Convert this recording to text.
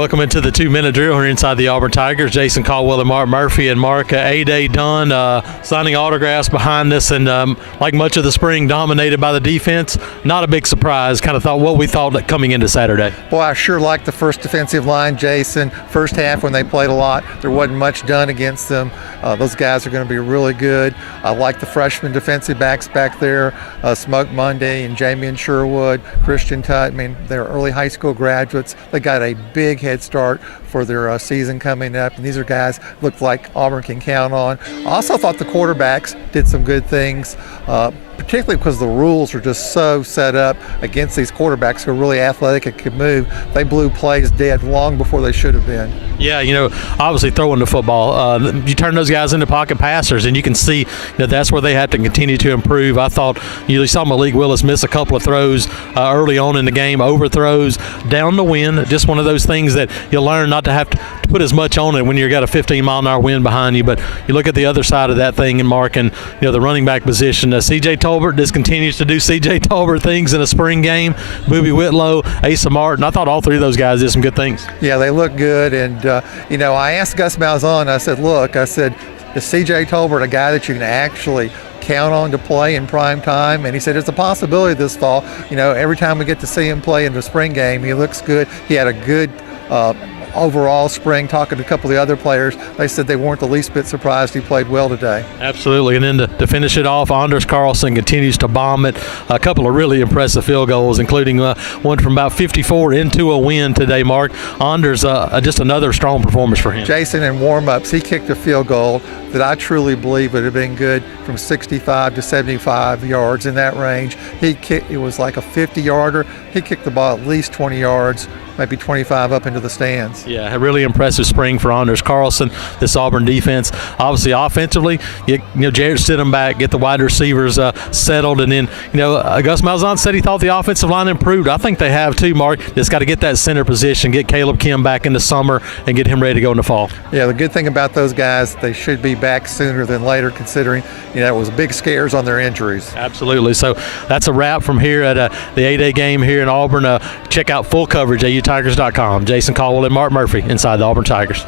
Welcome into the 2-minute drill here inside the Auburn Tigers. Jason Caldwell and Mark Murphy. And Mark, ADay done signing autographs behind us, and like much of the spring, dominated by the defense. Not a big surprise. Kind of thought what we thought coming into Saturday. Boy, I sure liked the first defensive line, Jason. First half when they played a lot, there wasn't much done against them. Those guys are going to be really good. I like the freshman defensive backs back there, Smoke Monday and Jamie Sherwood, Christian Tutt. I mean, they're early high school graduates. They got a big head start for their season coming up, and these are guys look like Auburn can count on. I also thought the quarterbacks did some good things, particularly because the rules are just so set up against these quarterbacks who are really athletic and can move. They blew plays dead long before they should have been. Yeah, obviously throwing the football, you turn those guys into pocket passers, and you can see that's where they have to continue to improve. I thought you saw Malik Willis miss a couple of throws early on in the game, overthrows, down the wind. Just one of those things that you'll learn not to have to put as much on it when you've got a 15-mile-an-hour wind behind you. But you look at the other side of that thing, and Mark, and the running back position. C.J. Tolbert just continues to do C.J. Tolbert things in a spring game. Boobie Whitlow, Asa Martin. I thought all three of those guys did some good things. Yeah, they look good. And, I asked Gus Malzahn, I said, is C.J. Tolbert a guy that you can actually count on to play in prime time? And he said it's a possibility this fall. Every time we get to see him play in the spring game, he looks good. He had a good overall spring. Talking to a couple of the other players, they said they weren't the least bit surprised he played well today. Absolutely. And then to finish it off, Anders Carlson continues to bomb it. A couple of really impressive field goals, including one from about 54 into a win today, Mark. Anders, just another strong performance for him. Jason, in warm-ups, he kicked a field goal that I truly believe would have been good from 65 to 75 yards, in that range. It was like a 50-yarder. He kicked the ball at least 20 yards, maybe 25 up into the stands. Yeah, a really impressive spring for Anders Carlson, this Auburn defense. Obviously, offensively, Jared Stidham back, get the wide receivers settled, and then, Gus Malzahn said he thought the offensive line improved. I think they have too, Mark. Just got to get that center position, get Caleb Kim back in the summer, and get him ready to go in the fall. Yeah, the good thing about those guys, they should be back sooner than later, considering, it was big scares on their injuries. Absolutely. So that's a wrap from here at the ADay game here in Auburn. Check out full coverage at utigers.com. Jason Caldwell and Mark Murphy inside the Auburn Tigers.